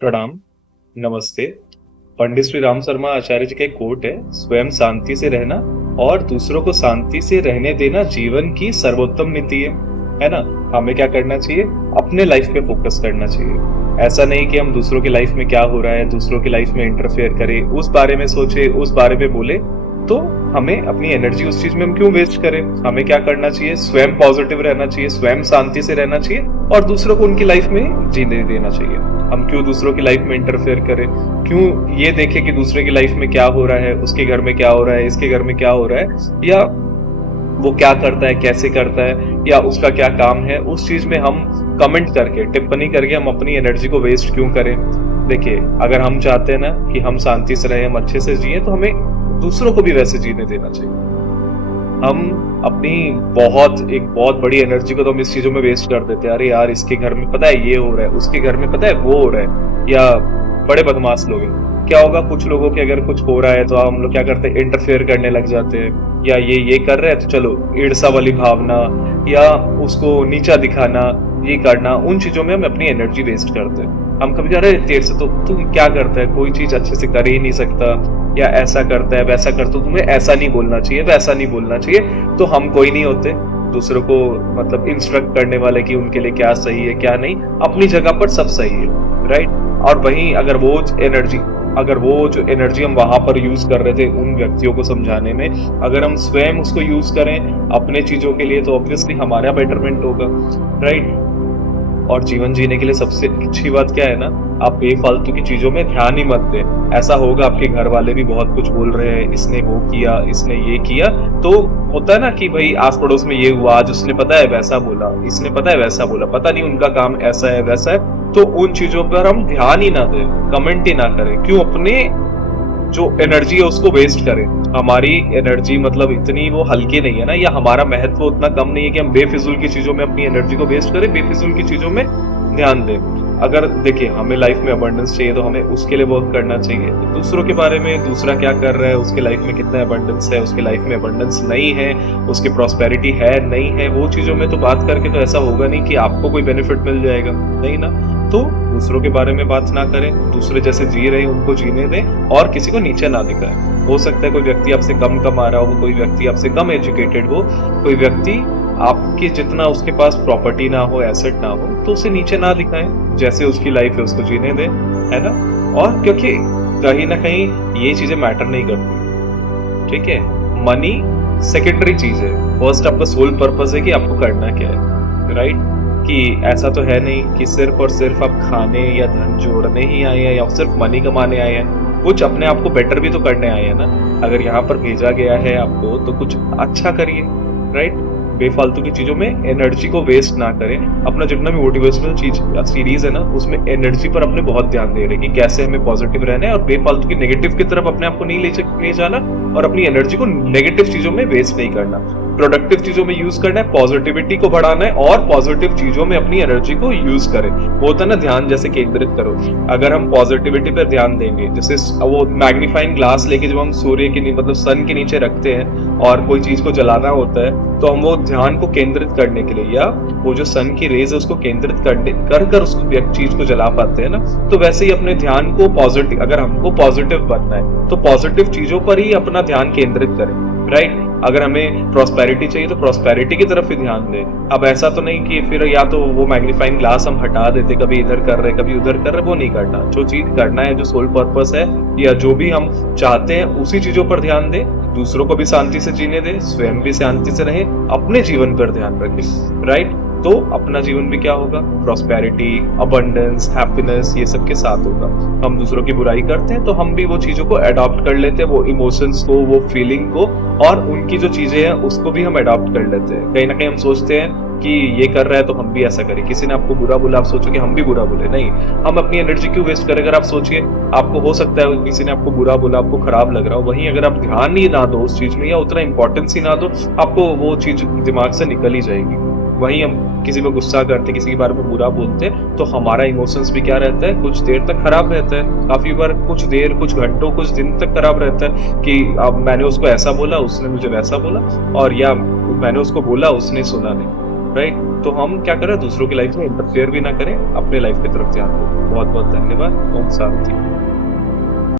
प्रणाम, नमस्ते। पंडित श्री राम शर्मा आचार्य जी का एक कोट है, स्वयं शांति से रहना और दूसरों को शांति से रहने देना जीवन की सर्वोत्तम नीति है ना? हमें क्या करना चाहिए? अपने लाइफ पे फोकस करना चाहिए। ऐसा नहीं कि हम दूसरों की लाइफ में क्या हो रहा है, दूसरों की लाइफ में इंटरफेयर करें, उस बारे में सोचे, उस बारे में बोले, तो हमें अपनी एनर्जी उस चीज में हम क्यों वेस्ट करें? हमें क्या करना चाहिए? स्वयं पॉजिटिव रहना चाहिए, स्वयं शांति से रहना चाहिए और दूसरों को उनकी लाइफ में जीने देना चाहिए। हम क्यों दूसरों की लाइफ में इंटरफेयर करें? क्यों ये देखें कि दूसरे की लाइफ में क्या हो रहा है, उसके घर में क्या हो रहा है, इसके घर में क्या हो रहा है, या वो क्या करता है, कैसे करता है, या उसका क्या काम है, उस चीज में हम कमेंट करके, टिप्पणी करके हम अपनी एनर्जी को वेस्ट क्यों करें? देखिए, अगर हम चाहते हैं ना कि हम शांति से रहें, हम अच्छे से जिए, तो हमें दूसरों को भी वैसे जीने देना चाहिए। हम अपनी एक बहुत बड़ी एनर्जी को तो हम इस चीजों में वेस्ट कर देते हैं। अरे यार, इसके घर में पता है ये हो रहा है, उसके घर में पता है वो हो रहा है, या बड़े बदमाश लोग हैं। क्या होगा, कुछ लोगों के अगर कुछ हो रहा है तो हम लोग क्या करते हैं? इंटरफेयर करने लग जाते हैं, या ये कर रहे हैं तो चलो ईर्ष्या वाली भावना, या उसको नीचा दिखाना, ये करना, उन चीजों में हम अपनी एनर्जी वेस्ट करते हैं। हम कभी अरे तेरे से तो तू क्या करता है, कोई चीज अच्छे से कर ही नहीं सकता, या ऐसा करता है वैसा करता, तुम्हें ऐसा नहीं बोलना चाहिए, वैसा नहीं बोलना चाहिए। तो हम कोई नहीं होते दूसरों को मतलब इंस्ट्रक्ट करने वाले कि उनके लिए क्या सही है क्या नहीं। अपनी जगह पर सब सही है, राइट? और वहीं अगर वो जो एनर्जी हम वहां पर यूज कर रहे थे उन व्यक्तियों को समझाने में, अगर हम स्वयं उसको यूज करें अपने चीजों के लिए, तो ऑब्वियसली हमारा बेटरमेंट होगा, राइट? और जीवन जीने के लिए सबसे अच्छी बात क्या है ना, आप बेफालतू की चीजों में ध्यान ही मत दें। ऐसा होगा, आपके घर वाले भी बहुत कुछ बोल रहे हैं, इसने वो किया, इसने ये किया, तो होता है ना कि भाई आस पड़ोस में ये हुआ, आज उसने पता है वैसा बोला, इसने पता है वैसा बोला, पता नहीं उनका काम ऐसा है वैसा है। तो उन चीजों पर हम ध्यान ही ना दें, कमेंट ही ना करें। क्यों अपने जो एनर्जी है उसको वेस्ट करें? हमारी एनर्जी मतलब इतनी वो हल्की नहीं है ना, या हमारा महत्व उतना कम नहीं है कि हम बेफिजूल की चीजों में अपनी एनर्जी को वेस्ट करें, बेफिजूल की चीजों में ध्यान दें। अगर देखिए, हमें लाइफ में अबंडेंस चाहिए तो हमें उसके लिए वर्क करना चाहिए। तो दूसरों के बारे में, दूसरा क्या कर रहा है, उसके लाइफ में कितना अबंडेंस है, उसके लाइफ में अबंडेंस नहीं है, उसकी प्रॉस्पेरिटी है नहीं है, वो चीजों में तो बात करके तो ऐसा होगा नहीं कि आपको कोई बेनिफिट मिल जाएगा, नहीं ना। तो दूसरों के बारे में बात ना करें, दूसरे जैसे जी रहे हैं उनको जीने दें और किसी को नीचे ना दिखाएं। हो सकता है कोई व्यक्ति आपसे कम कमा रहा हो, कोई व्यक्ति आपसे कम एजुकेटेड हो, कोई व्यक्ति आपके जितना उसके पास प्रॉपर्टी ना हो, एसेट ना हो, तो उसे नीचे ना दिखाएं। जैसे उसकी लाइफ है उसको जीने दें, है ना? और क्योंकि कहीं ना कहीं ये चीजें मैटर नहीं करती, ठीक है? मनी सेकेंडरी चीज है, फर्स्ट आपका सोल पर्पस है कि आपको करना क्या है, राइट? कि ऐसा तो है नहीं कि सिर्फ और सिर्फ आप खाने या धन जोड़ने ही आए हैं, या सिर्फ मनी कमाने आए हैं। कुछ अपने आप को बेटर भी तो करने आए हैं ना। अगर यहाँ पर भेजा गया है आपको, तो कुछ अच्छा करिए, राइट? बेफालतू की चीजों में एनर्जी को वेस्ट ना करें। अपना जितना भी मोटिवेशनल चीज सीरीज है ना, उसमें एनर्जी पर अपने बहुत ध्यान दे रहे हैं कि कैसे हमें पॉजिटिव रहना है और बेफालतू की नेगेटिव की तरफ अपने आप को नहीं ले जाना, और अपनी एनर्जी को नेगेटिव चीजों में वेस्ट नहीं करना। प्रोडक्टिव चीजों में यूज करना है, पॉजिटिविटी को बढ़ाना है, और पॉजिटिव चीजों में अपनी एनर्जी को यूज करें। वो होता है ना, ध्यान जैसे केंद्रित करो। अगर हम पॉजिटिविटी पर ध्यान देंगे, जैसे वो मैग्नीफाइंग ग्लास लेके जब हम सूर्य के मतलब सन के नीचे रखते हैं और कोई चीज को जलाना होता है, तो हम वो ध्यान को केंद्रित करने के लिए, या वो जो सन की रेज है उसको केंद्रित कर उस चीज को जला पाते हैं ना। तो वैसे ही अपने ध्यान को पॉजिटिव, अगर हमको पॉजिटिव बनना है तो पॉजिटिव चीजों पर ही अपना ध्यान केंद्रित करें, राइट? अगर हमें प्रॉस्पेरिटी चाहिए तो प्रॉस्पेरिटी की तरफ ही ध्यान दें। अब ऐसा तो नहीं कि फिर या तो वो मैग्नीफाइंग ग्लास हम हटा देते, कभी इधर कर रहे कभी उधर कर रहे, वो नहीं करना। जो चीज करना है, जो सोल पर्पस है, या जो भी हम चाहते हैं, उसी चीजों पर ध्यान दें। दूसरों को भी शांति से जीने दें, स्वयं भी शांति से रहें, अपने जीवन पर ध्यान रखें, राइट? तो अपना जीवन भी क्या होगा? प्रॉस्पेरिटी, अबंडेंस, हैप्पीनेस, ये सब के साथ होगा। हम दूसरों की बुराई करते हैं तो हम भी वो चीजों को अडॉप्ट कर लेते हैं, वो इमोशंस को, वो फीलिंग को, और उनकी जो चीजें हैं उसको भी हम अडॉप्ट कर लेते हैं। कहीं ना कहीं हम सोचते हैं कि ये कर रहा है तो हम भी ऐसा करें। किसी ने आपको बुरा बोला, आप सोचो कि हम भी बुरा बोले। नहीं, हम अपनी एनर्जी क्यों वेस्ट करें? अगर आप सोचिए, आपको हो सकता है किसी ने आपको बुरा बोला, आपको खराब लग रहा हो, वहीं अगर आप ध्यान ही ना दो उस चीज में, या उतना इंपॉर्टेंस ही ना दो, आपको वो चीज दिमाग से निकल ही जाएगी। वहीं हम किसी पे गुस्सा करते, किसी के बारे में बुरा बोलते, तो हमारा इमोशंस भी क्या रहता है? कुछ देर तक खराब रहता है। काफी बार कुछ देर, कुछ घंटों, कुछ दिन तक खराब रहता है कि अब मैंने उसको ऐसा बोला, उसने मुझे वैसा बोला, और या मैंने उसको बोला, उसने सुना नहीं। राइट? तो हम क्या करें, दूसरों की लाइफ में इंटरफेयर भी ना करें, अपने लाइफ की तरफ ध्यान दें। बहुत बहुत धन्यवाद। ओम शांति।